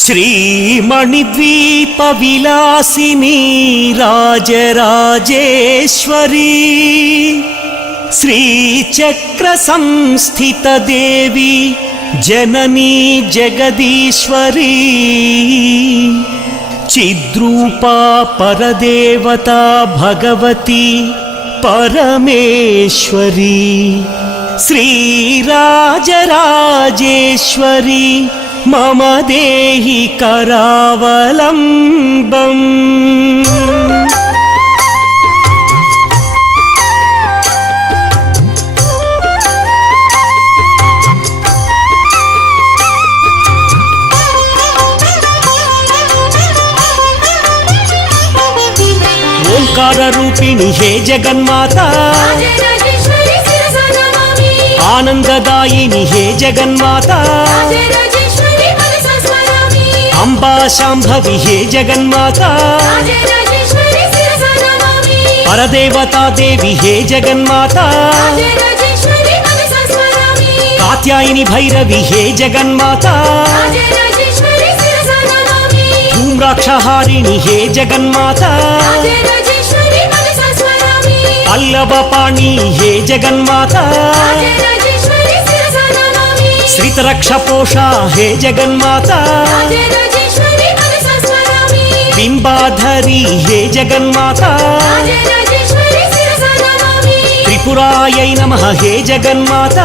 శ్రీమణిద్వీప విలాసిని రాజరాజేశ్వరి శ్రీచక్ర సంస్థిత దేవి జననీ జగదీశ్వరి చిద్రూపా పరదేవతా భగవతి పరమేశ్వరి శ్రీరాజరాజేశ్వరి మమ దేహి కరావలంబం. ఓంకార రూపిణి హే జగన్మాత, ఆనందదాయిని హే జగన్మాత, అంబా శాంభవి హే జగన్మాత, పరదేవతా దేవి హే జగన్మాత, కాత్యాయని భైరవి హే జగన్మాత, ధూమ్రాక్షహారిణి హే జగన్మాత, పల్లవపాణి హే జగన్మాత, శ్రితరక్షపోష హే జగన్మాత, బింబాధరి హే జగన్మాత, త్రిపురాయై నమః హే జగన్మాత.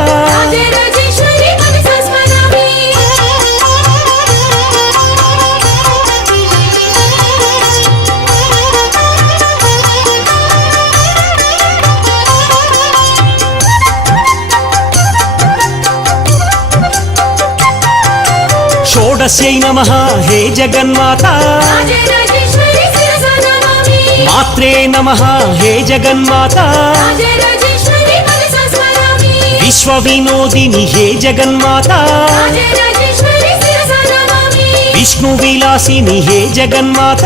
షోడశై నమః హే జగన్మాత, మాత్రే నమః హే జగన్మాత, విశ్వవినోదిని హే జగన్మాత, విష్ణు విలాసిని హే జగన్మాత,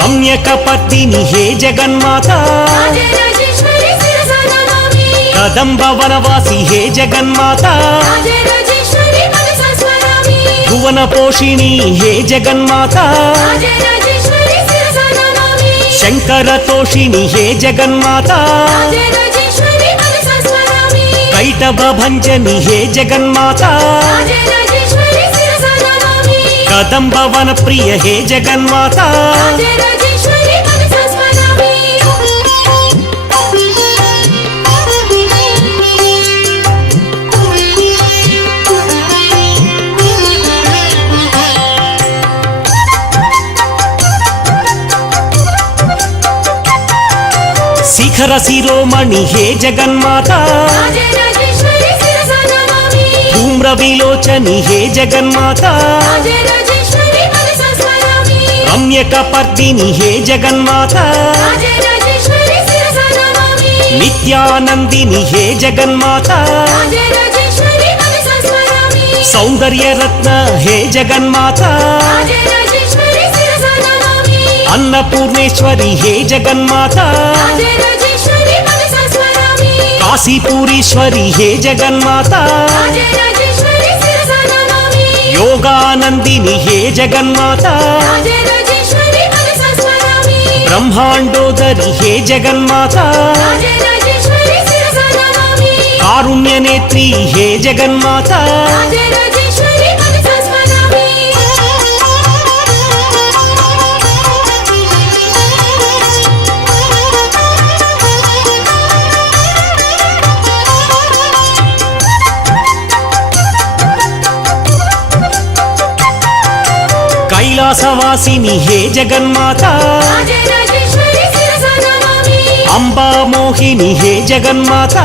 రమ్యకపర్దిని హే జగన్మాత, కదంబ వనవాసి హే జగన్మాత, భువన పోషిణి హే జగన్మాత, శంకర తోషిణి హే జగన్మాత, కైటభ భంజని హే జగన్మాత, కదంబ వన ప్రియ హే జగన్మాత. శిఖర శిరోమణి హే జగన్మాత, ధూమ్ర విలోచని హే జగన్మాత, రమ్యకపర్దిని హే జగన్మాత, నిత్యానందిని హే జగన్మాత, సౌందర్యరత్న హే జగన్మాత, అన్నపూర్ణేశ్వరి హే జగన్మాత, కాశీపూరీశ్వరి హే జగన్మాత, యోగానందిని హే జగన్మాత, బ్రహ్మాండోదరి హే జగన్మాత, కారుణ్యనేత్రి హే జగన్మాత. కైలాసవాసిని హే జగన్మాత, అంబా మోహిని హే జగన్మాత,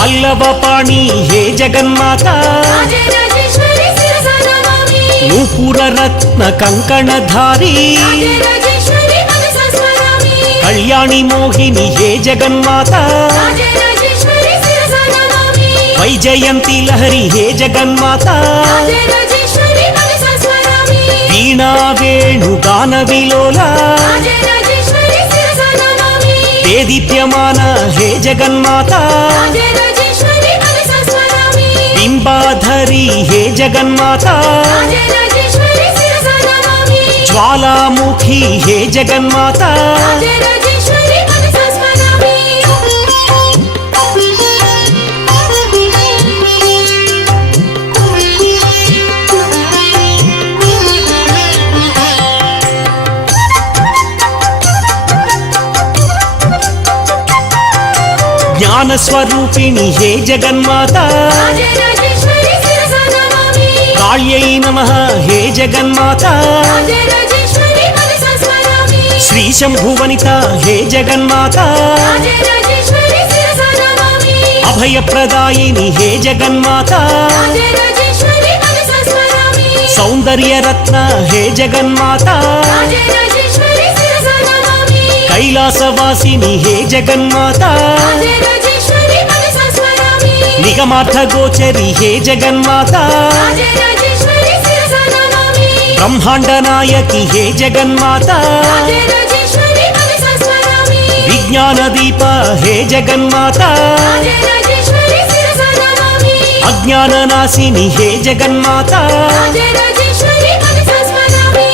పల్లవపాణి హే జగన్మాత, నూపురరత్న కంకణధారి కళ్యాణి మోహిని హే జగన్మాత, వైజయంతి లహరి హే జగన్మాత, వీణా వేణు గాన విలోల దేదీప్యమాన హే జగన్మాత, बिंबाधरी हे जगन्माता राजराजेश्वरी शिरसा नमामि ज्वालामुखी हे जगन्माता राजराजेश्वरी मनसा स्मरामि ज्ञान स्वरूपिणी हे जगन्माता राजराजेश्वरी शिरसा नमामि काल्यै नमः हे जगन्माता राजराजेश्वरी मनसा स्मरामि श्री शंभुवनिता हे जगन्माता राजराजेश्वरी शिरसा नमामि अभयप्रदायिनी हे जगन्माता राजराजेश्वरी मनसा स्मरामि सौंदर्य रत्न हे जगन्माता राजराजेश्वरी शिरसा नमामि कैलासवासिनी हे जगन्माता राजराजेश्वरी मनसा स्मरामि निगमार्थ गोचरी हे जगन्माता राजराजेश्वरी शिरसा नमामि ब्रह्मांड नायकी हे जगन्माता राजराजेश्वरी मनसा स्मरामि विज्ञान दीप हे जगन्माता राजराजेश्वरी शिरसा नमामि अज्ञान नाशिनी हे जगन्माता राजराजेश्वरी मनसा स्मरामि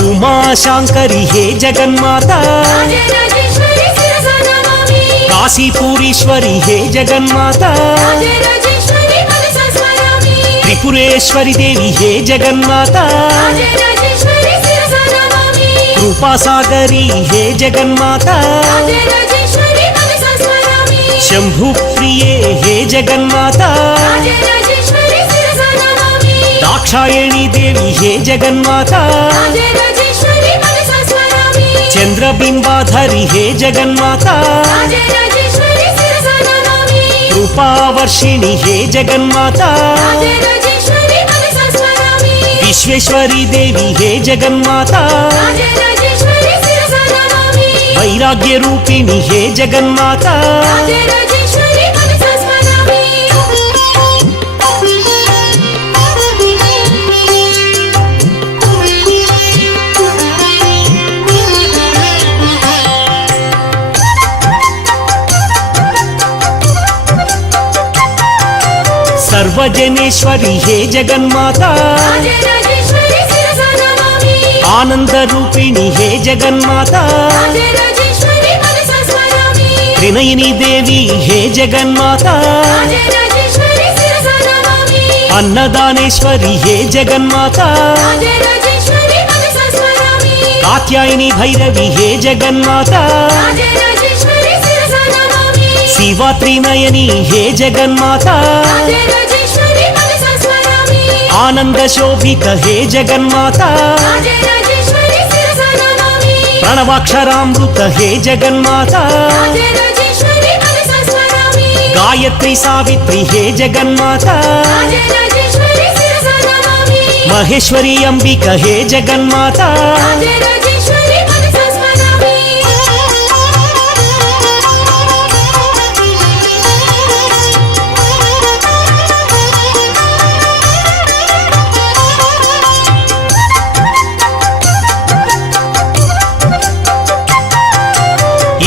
उमा शांकरी हे जगन्माता राजराजेश्वरी शिरसा नमामि काशीपुरीश्वरी हे जगन्माता राजराजेश्वरी मनसा स्मरामि त्रिपुरेश्वरी देवी हे जगन्माता राजराजेश्वरी शिरसा नमामि कृपासागरी हे जगन्माता राजराजेश्वरी मनसा स्मरामि शंभुप्रिये हे जगन्माता राजराजेश्वरी शिरसा नमामि दाक्षायणी देवी हे जगन्माता राजराजेश्वरी मनसा स्मरामि चंद्रबिंबाधरी हे जगन्माता राजराजेश्वरी शिरसा नमामि कृपावर्षिणी हे जगन्माता राजराजेश्वरी मनसा स्मरामि विश्वेश्वरी देवी हे जगन्माता राजराजेश्वरी शिरसा नमामि वैराग्य रूपिणी हे जगन्माता राजराजेश्वरी मनसा स्मरामि सर्वजनेश्वरी हे जगन्माता राजराजेश्वरी शिरसा नमामि आनंद रूपिणी हे जगन्माता राजराजेश्वरी मनसा स्मरामि त्रिनयनी देवी हे जगन्माता राजराजेश्वरी शिरसा नमामि अन्नदानेश्वरी हे जगन्माता राजराजेश्वरी मनसा स्मरामि कात्यायनी भैरवी हे जगन्माता राजराजेश्वरी शिरसा नमामि शिवा त्रिनयनी हे जगन्माता राजराजेश्वरी मनसा स्मरामि आनंद शोभित हे जगन्माता राजराजेश्वरी शिरसा नमामि प्रणवाक्षरामृत हे जगन्माता राजराजेश्वरी मनसा स्मरामि गायत्री सावित्री हे जगन्माता राजराजेश्वरी शिरसा नमामि महेश्वरी अंबिका हे जगन्माता राजराजेश्वरी मनसा स्मरामि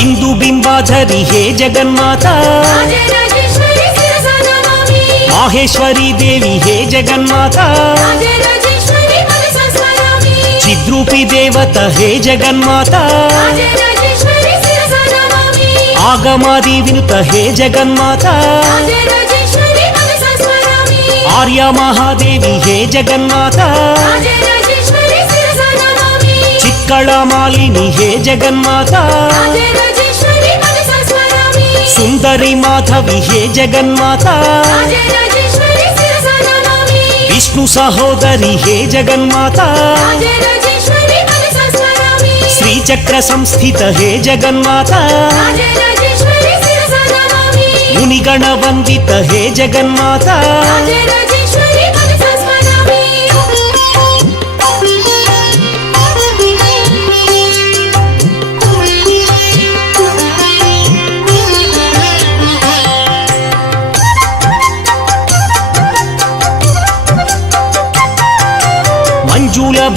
इंदु बिंबाधरी हे जगन्माता राजराजेश्वरी शिरसा नमामि माहेश्वरी देवी हे जगन्माता राजराजेश्वरी मनसा स्मरामि चिद्रूपी देवता हे जगन्माता राजराजेश्वरी शिरसा नमामि आगमादि विनुत हे जगन्माता राजराजेश्वरी मनसा स्मरामि आर्या महादेवी हे जगन्माता राजराजेश्वरी शिरसा नमामि चित्कला मालिनी हे जगन्माता राजराजेश्वरी मनसा स्मरामि सुंदरी माधवी हे जगन्माता राजराजेश्वरी शिरसा नमामि विष्णु सहोदरी हे जगन्माता राजराजेश्वरी मनसा स्मरामि श्रीचक्र संस्थित हे जगन्माता राजराजेश्वरी शिरसा नमामि मुनिगण वंदित हे जगन्माता राजराजेश्वरी मनसा स्मरामि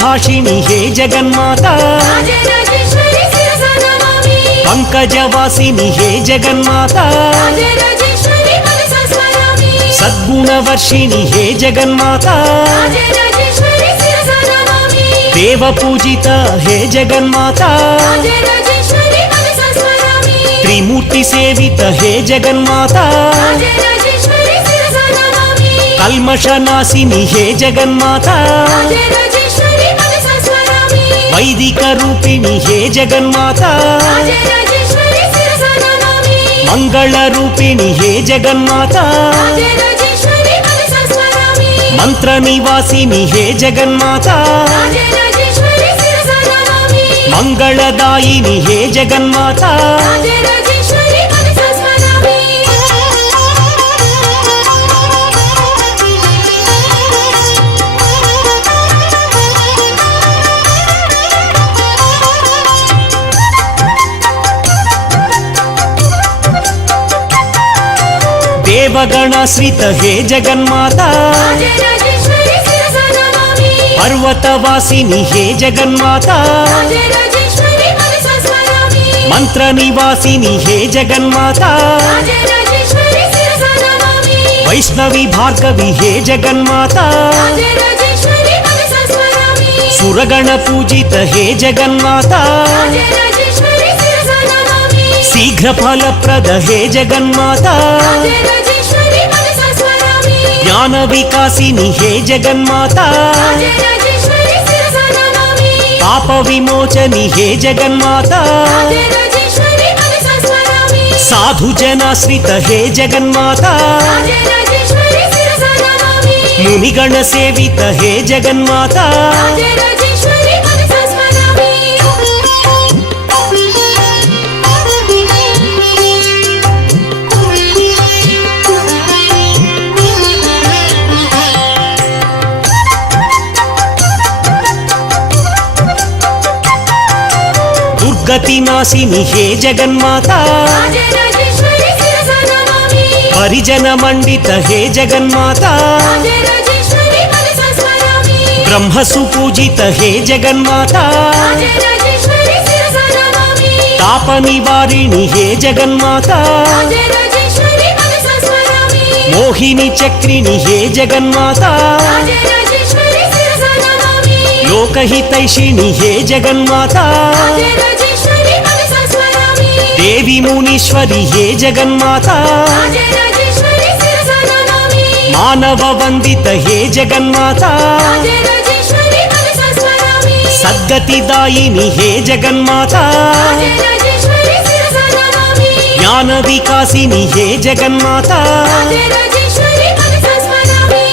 भाषिणि हे जगन्माता राजराजेश्वरी शिरसा नमामि पंकजवासिनि हे जगन्माता राजराजेश्वरी मनसा स्मरामि सद्गुणवर्षिणि हे जगन्माता राजराजेश्वरी शिरसा नमामि देवपूजिता हे जगन्माता राजराजेश्वरी मनसा स्मरामि त्रिमूर्ति सेवित हे जगन्माता राजराजेश्वरी शिरसा नमामि कल्मषनाशिनि हे जगन्माता राजराजेश्वरी मनसा स्मरामि वैदिक रूपिणि हे जगन्माता राजराजेश्वरी शिरसा नमामि मंगल रूपिणि हे जगन्माता राजराजेश्वरी मनसा स्मरामि मंत्र निवासिनि हे जगन्माता राजराजेश्वरी शिरसा नमामि मंगलदायिनि हे जगन्माता राजराजेश्वरी मनसा स्मरामि देवगणाश्रित हे जगन्माता राजराजेश्वरी शिरसा नमामि पर्वतवासिनि हे जगन्माता राजराजेश्वरी मनसा स्मरामि मंत्र निवासिनि हे जगन्माता राजराजेश्वरी शिरसा नमामि वैष्णवी भार्गवी हे जगन्माता राजराजेश्वरी मनसा स्मरामि सुरगण पूजित हे जगन्माता राजराजेश्वरी शिरसा नमामि शीघ्र फलप्रद हे जगन्माता राजराजेश्वरी मनसा स्मरामि ज्ञान विकासिनि हे जगन्माता राजराजेश्वरी शिरसा नमामि पाप विमोचनि हे जगन्माता राजराजेश्वरी मनसा स्मरामि साधु जनाश्रित हे जगन्माता राजराजेश्वरी शिरसा नमामि मुनिगण सेवित हे जगन्माता राजराजेश्वरी मनसा स्मरामि दुर्गति नाशिनि हे जगन्माता राजराजेश्वरी शिरसा नमामि परिजन मंडित हे जगन्माता राजराजेश्वरी मनसा स्मरामि ब्रह्म सुपूजित हे जगन्माता राजराजेश्वरी शिरसा नमामि ताप निवारिणि हे जगन्माता राजराजेश्वरी मनसा स्मरामि मोहिनी चक्रिणि हे जगन्माता राजराजेश्वरी शिरसा नमामि लोकहितैषिणि हे जगन्माता राजराजेश्वरी मनसा स्मरामि देवी मुनीश्वरी हे जगन्माता राजराजेश्वरी शिरसा नमामि मानव वंदित हे जगन्माता राजराजेश्वरी मनसा स्मरामि सद्गतिदायिनि हे जगन्माता राजराजेश्वरी शिरसा नमामि ज्ञान विकासिनि हे जगन्माता राजराजेश्वरी मनसा स्मरामि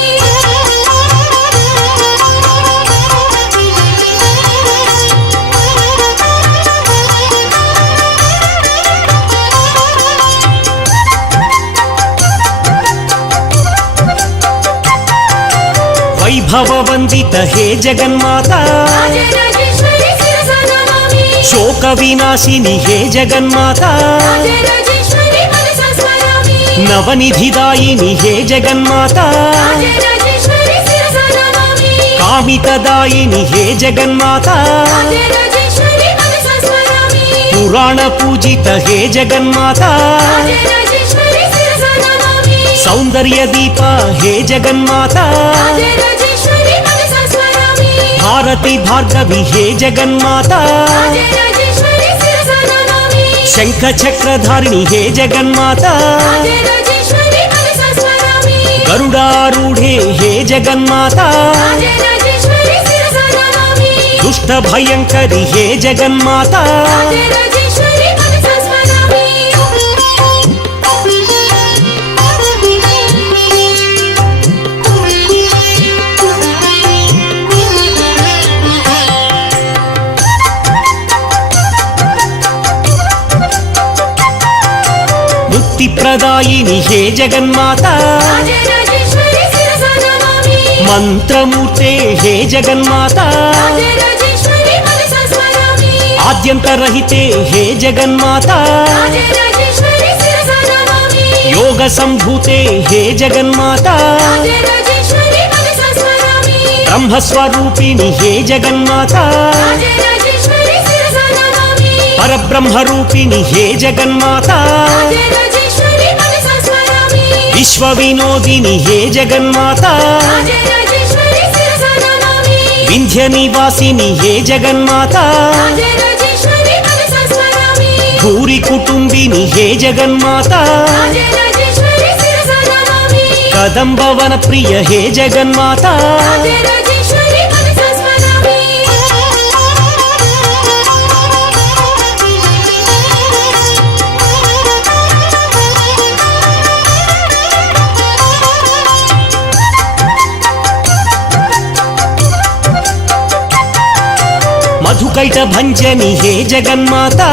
वैभव वंदित हे जगन्माता राजराजेश्वरी शिरसा नमामि शोक विनाशिनि हे जगन्माता राजराजेश्वरी मनसा स्मरामि नवनिधिदायिनि हे जगन्माता राजराजेश्वरी शिरसा नमामि कामितदायिनि हे जगन्माता राजराजेश्वरी मनसा स्मरामि पुराण पूजित हे जगन्माता राजराजेश्वरी शिरसा नमामि सौंदर्य दीपा हे जगन्माता राजराजेश्वरी मनसा स्मरामि भारती भार्गवी हे जगन्माता राजराजेश्वरी शिरसा नमामि शंख चक्रधारिणि हे जगन्माता राजराजेश्वरी मनसा स्मरामि गरुडारूढे हे जगन्माता राजराजेश्वरी शिरसा नमामि दुष्ट भयंकरि हे जगन्माता राजराजेश्वरी मनसा स्मरामि मुक्ति प्रदायिनि हे जगन्माता राजराजेश्वरी शिरसा नमामि मंत्रमूर्ते हे जगन्माता राजराजेश्वरी मनसा स्मरामि आद्यंतरहिते हे जगन्माता राजराजेश्वरी शिरसा नमामि योग संभूते हे जगन्माता राजराजेश्वरी मनसा स्मरामि ब्रह्मस्वरूपिणि हे जगन्माता राजराजेश्वरी शिरसा नमामि परब्रह्मरूपिणि हे जगन्माता राजराजेश्वरी मनसा स्मरामि विश्वविनोदिनि हे जगन्माता राजराजेश्वरी शिरसा नमामि विन्ध्यनिवासिनि हे जगन्माता राजराजेश्वरी मनसा स्मरामि भूरि कुटुम्बिनि हे जगन्माता राजराजेश्वरी शिरसा नमामि कदम्बवनप्रिय हे जगन्माता राजराजेश्वरी मनसा स्मरामि मधुकैटभञ्जनि हे जगन्माता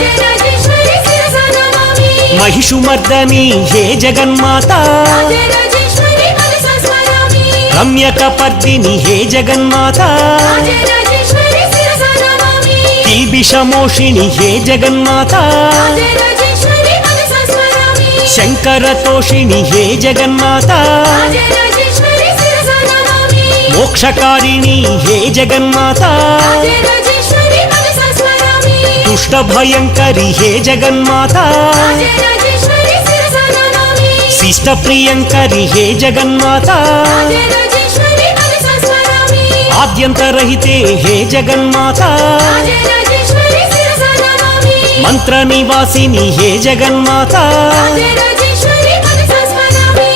राजराजेश्वरी शिरसा नमामि महिषुमर्दनि हे जगन्माता राजराजेश्वरी मनसा स्मरामि रम्यकपर्दिनि हे जगन्माता राजराजेश्वरी शिरसा नमामि किल्बिषमोषिणि हे जगन्माता राजराजेश्वरी मनसा स्मरामि शङ्करतोषिणि हे जगन्माता राजराजेश्वरी शिरसा नमामि मोक्षकारिणि हे जगन्माता राजराजेश्वरी मनसा स्मरामि दुष्टभयङ्करि हे जगन्माता राजराजेश्वरी शिरसा नमामि शिष्टप्रियङ्करि हे जगन्माता राजराजेश्वरी मनसा स्मरामि आद्यन्तरहिते हे जगन्माता राजराजेश्वरी शिरसा नमामि मन्त्रनिवासिनि हे जगन्माता राजराजेश्वरी मनसा स्मरामि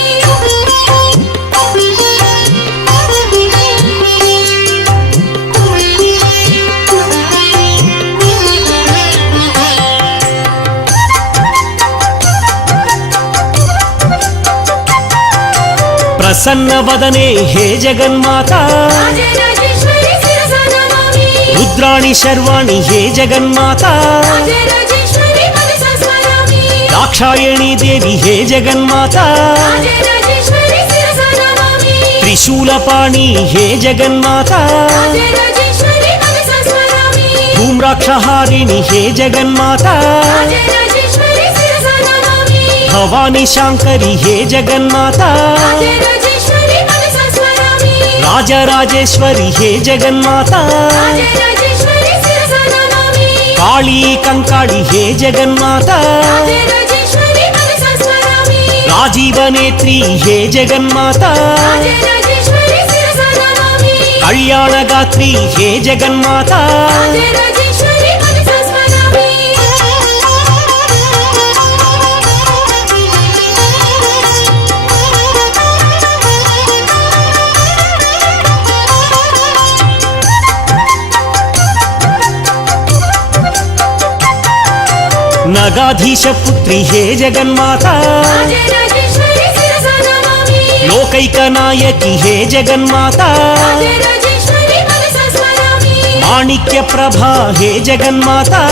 प्रसन्नवदने हे जगन्माता राजराजेश्वरी शिरसा नमामि रुद्राणि शर्वाणि हे जगन्माता राजराजेश्वरी मनसा स्मरामि दाक्षायणी देवी हे जगन्माता राजराजेश्वरी शिरसा नमामि त्रिशूलपाणि हे जगन्माता राजराजेश्वरी मनसा स्मरामि धूम्राक्षहारिणि हे जगन्माता राजराजेश्वरी शिरसा नमामि भवानी शाङ्करि हे जगन्माता राजराजेश्वरी मनसा स्मरामि राजराजेश्वरि हे जगन्माता राजराजेश्वरी शिरसा नमामि काली कंकाळि हे जगन्माता राजराजेश्वरी मनसा स्मरामि राजीवनेत्री हे जगन्माता राजराजेश्वरी शिरसा नमामि कल्याणगात्री हे जगन्माता राजराजेश्वरी मनसा स्मरामि नगाधीशपुत्री हे जगन्माता राजराजेश्वरी शिरसा नमामि लोकैकनायकी हे जगन्माता राजराजेश्वरी मनसा स्मरामि माणिक्यप्रभा हे जगन्माता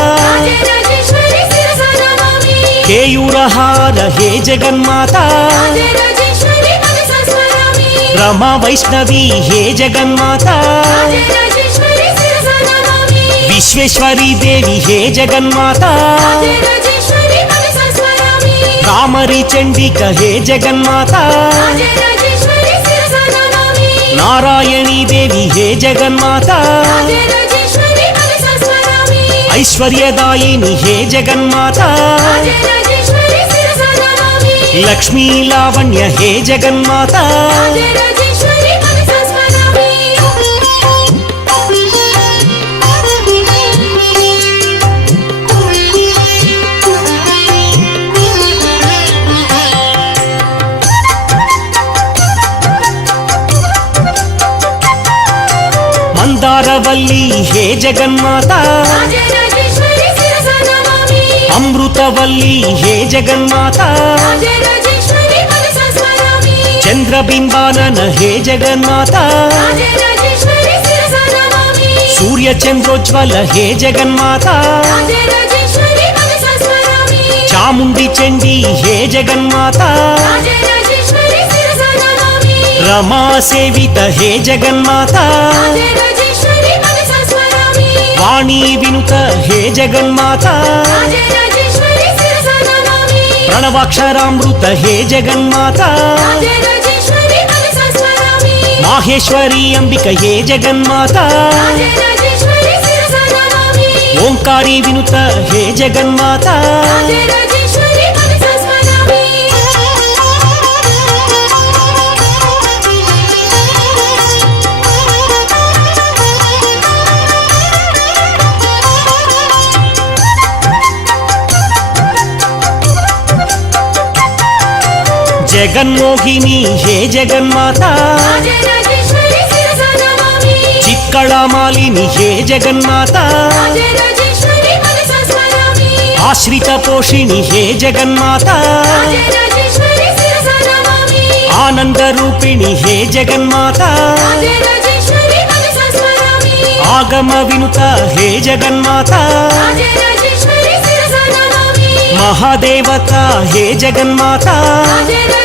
राजराजेश्वरी शिरसा नमामि केयूरहार हे जगन्माता राजराजेश्वरी मनसा स्मरामि रमा वैष्णवी हे जगन्माता राजराजेश्वरी शिरसा नमामि विश्वेश्वरी देवी हे जगन्माता राजराजेश्वरी मनसा स्मरामि रामरी चंडिक हे जगन्माता राजराजेश्वरी शिरसा नमामि नारायणी देवी हे जगन्माता राजराजेश्वरी मनसा स्मरामि ऐश्वर्यदायिनी हे जगन्माता राजराजेश्वरी शिरसा नमामि लक्ष्मी लावण्य हे जगन्माता राजराजेश्वरी मनसा स्मरामि मंदारवल्ली हे जगन्माता राजराजेश्वरी शिरसा नमामि अमृतवल्ली हे जगन्माता राजराजेश्वरी मनसा स्मरामि चंद्रबिंबानन हे जगन्माता राजराजेश्वरी शिरसा नमामि सूर्यचंद्रोज्वल हे जगन्माता राजराजेश्वरी मनसा स्मरामि चामुंडी चंडी हे जगन्माता राजराजेश्वरी शिरसा नमामि रमा सेवित हे जगन्माता राजराजेश्वरी मनसा स्मरामि वाणी विनुत हे जगन्माता राजराजेश्वरी शिरसा नमामि प्रणवाक्षरामृत हे जगन्माता राजराजेश्वरी मनसा स्मरामि మాహేశ్వరి అంబిక హే జగన్మాత రాజరాజేశ్వరి శిరసా నమామి ఓంకారి వినుత హే జగన్మాత రాజరాజేశ్వరి మనసా స్మరామి జగన్మోహిని హే జగన్మాత రాజరాజేశ్వరి శిరసా నమామి చిక్కళమాలిని హే జగన్మాత రాజరాజేశ్వరి మనసా స్మరామి ఆశ్రిత పోషిణి హే జగన్మాత రాజరాజేశ్వరి శిరసా నమామి ఆనంద రూపిణి హే జగన్మాత రాజరాజేశ్వరి మనసా స్మరామి ఆగమ వినుత హే జగన్మాత రాజరాజేశ్వరి శిరసా నమామి మహాదేవత హే జగన్మాత రాజరాజేశ్వరి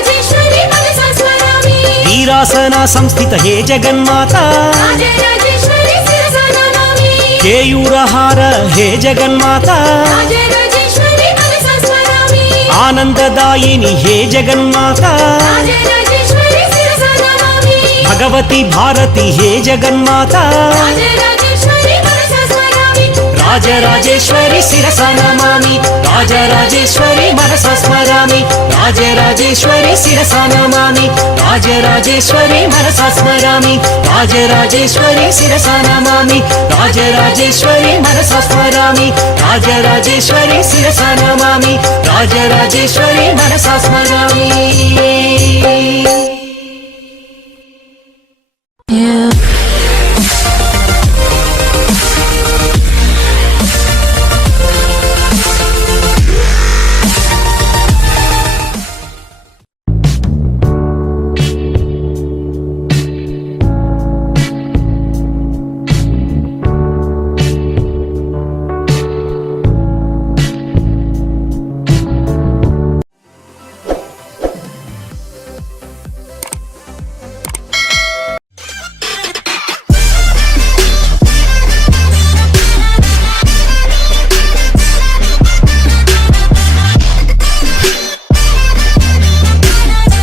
మనసా స్మరామి వీరాసన సంస్థిత హే జగన్మాత రాజరాజేశ్వరి శిరసా నమామి కేయూరహార హే జగన్మాత రాజరాజేశ్వరి మనసా స్మరామి ఆనందదాయిని హే జగన్మాత రాజరాజేశ్వరి శిరసా నమామి భగవతి భారతి హే జగన్మాత రాజరాజేశ్వరి మనసా స్మరామి రాజరాజేశ్వరి శిరస నమామి రాజరాజేశ్వరి మనస స్మరామి రాజరాజేశ్వరి శిరస నమామి రాజరాజేశ్వరి మనస స్మరామి రాజరాజేశ్వరి శిరస నమామి రాజరాజేశ్వరి మనస స్మరామి రాజరాజేశ్వరి శిరస నమామి రాజరాజేశ్వరి మనస స్మరామి